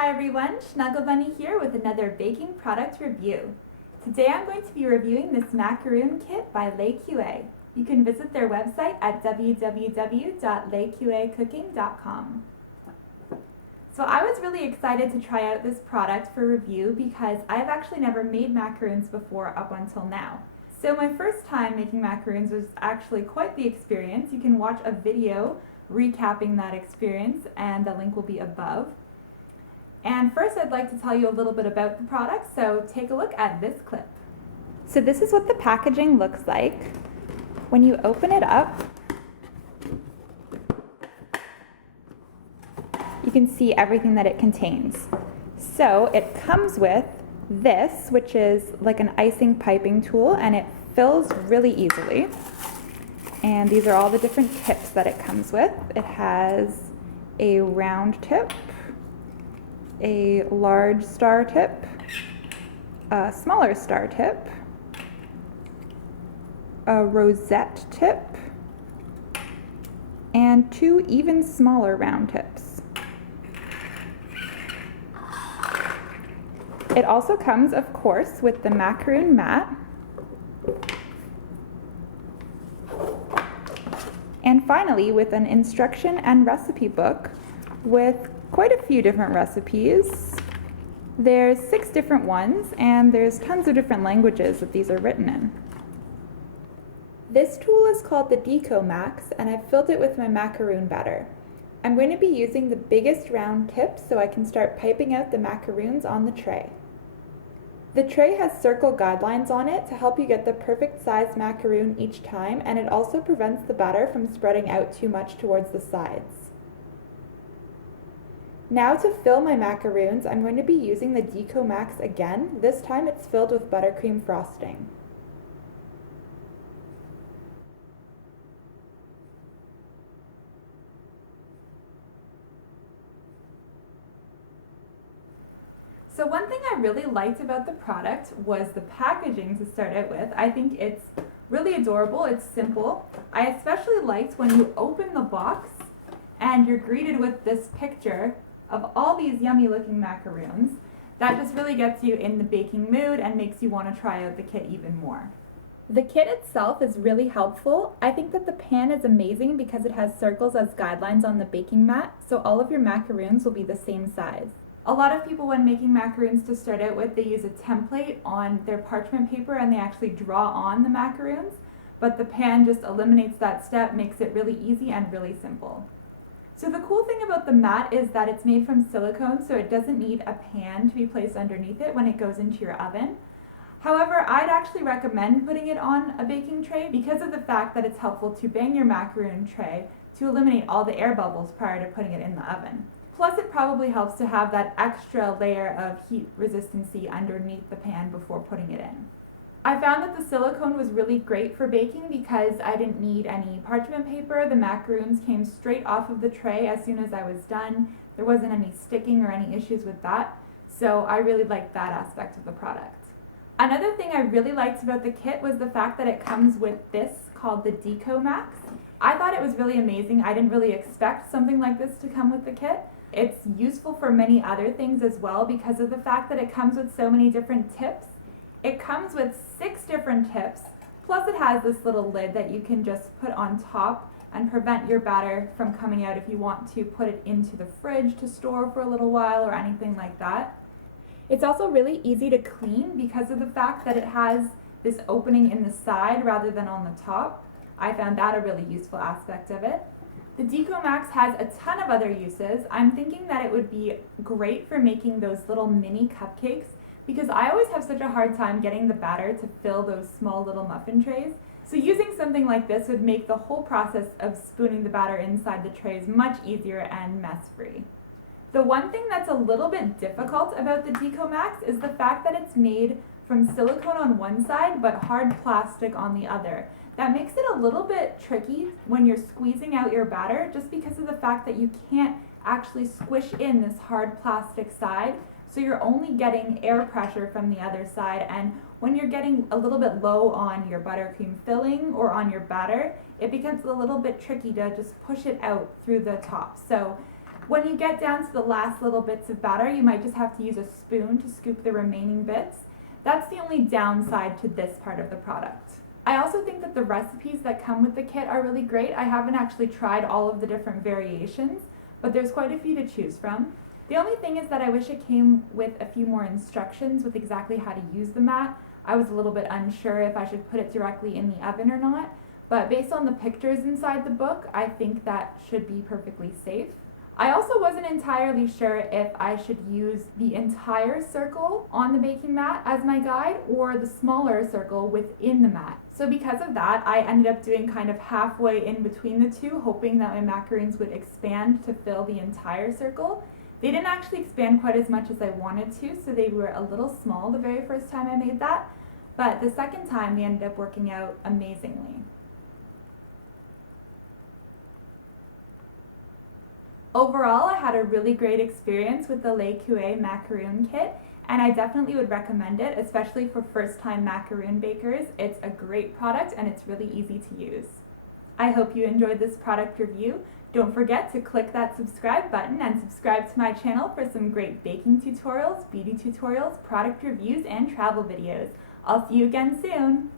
Hi everyone, Snuggle Bunny here with another baking product review. Today I'm going to be reviewing this macaroon kit by Lekue. You can visit their website at www.lekuecooking.com. So I was really excited to try out this product for review because I've actually never made macaroons before up until now. So my first time making macaroons was actually quite the experience. You can watch a video recapping that experience and the link will be above. And first I'd like to tell you a little bit about the product, so take a look at this clip. So this is what the packaging looks like. When you open it up, you can see everything that it contains. So it comes with this, which is like an icing piping tool, and it fills really easily. And these are all the different tips that it comes with. It has a round tip, a large star tip, a smaller star tip, a rosette tip, and two even smaller round tips. It also comes, of course, with the macaroon mat, and finally with an instruction and recipe book with quite a few different recipes. There's 6 different ones, and there's tons of different languages that these are written in. This tool is called the Lekue Max, and I've filled it with my macaroon batter. I'm going to be using the biggest round tip so I can start piping out the macaroons on the tray. The tray has circle guidelines on it to help you get the perfect size macaroon each time, and it also prevents the batter from spreading out too much towards the sides. Now to fill my macaroons, I'm going to be using the Lekue Max again. This time it's filled with buttercream frosting. So one thing I really liked about the product was the packaging to start out with. I think it's really adorable, it's simple. I especially liked when you open the box and you're greeted with this picture of all these yummy looking macaroons. That just really gets you in the baking mood and makes you want to try out the kit even more. The kit itself is really helpful. I think that the pan is amazing because it has circles as guidelines on the baking mat, so all of your macaroons will be the same size. A lot of people, when making macaroons to start out with, they use a template on their parchment paper and they actually draw on the macaroons, but the pan just eliminates that step, makes it really easy and really simple. So the cool thing about the mat is that it's made from silicone, so it doesn't need a pan to be placed underneath it when it goes into your oven. However, I'd actually recommend putting it on a baking tray because of the fact that it's helpful to bang your macaroon tray to eliminate all the air bubbles prior to putting it in the oven. Plus, it probably helps to have that extra layer of heat resistancy underneath the pan before putting it in. I found that the silicone was really great for baking because I didn't need any parchment paper. The macaroons came straight off of the tray as soon as I was done. There wasn't any sticking or any issues with that, so I really liked that aspect of the product. Another thing I really liked about the kit was the fact that it comes with this called the Lekue Max. I thought it was really amazing. I didn't really expect something like this to come with the kit. It's useful for many other things as well because of the fact that it comes with so many different tips. It comes with 6 different tips, plus it has this little lid that you can just put on top and prevent your batter from coming out if you want to put it into the fridge to store for a little while or anything like that. It's also really easy to clean because of the fact that it has this opening in the side rather than on the top. I found that a really useful aspect of it. The Lekue Max has a ton of other uses. I'm thinking that it would be great for making those little mini cupcakes because I always have such a hard time getting the batter to fill those small little muffin trays. So using something like this would make the whole process of spooning the batter inside the trays much easier and mess-free. The one thing that's a little bit difficult about the Lekue Max is the fact that it's made from silicone on one side but hard plastic on the other. That makes it a little bit tricky when you're squeezing out your batter just because of the fact that you can't actually squish in this hard plastic side. So you're only getting air pressure from the other side, and when you're getting a little bit low on your buttercream filling or on your batter, it becomes a little bit tricky to just push it out through the top. So When you get down to the last little bits of batter, you might just have to use a spoon to scoop the remaining bits. That's the only downside to this part of the product. I also think that the recipes that come with the kit are really great. I haven't actually tried all of the different variations, but there's quite a few to choose from. The only thing is that I wish it came with a few more instructions with exactly how to use the mat. I was a little bit unsure if I should put it directly in the oven or not, but based on the pictures inside the book, I think that should be perfectly safe. I also wasn't entirely sure if I should use the entire circle on the baking mat as my guide or the smaller circle within the mat. So because of that, I ended up doing kind of halfway in between the two, hoping that my macaroons would expand to fill the entire circle. They didn't actually expand quite as much as I wanted to, so they were a little small the very first time I made that, but the second time they ended up working out amazingly. Overall, I had a really great experience with the Lekue Macaron Kit, and I definitely would recommend it, especially for first-time macaroon bakers. It's a great product and it's really easy to use. I hope you enjoyed this product review. Don't forget to click that subscribe button and subscribe to my channel for some great baking tutorials, beauty tutorials, product reviews, and travel videos. I'll see you again soon!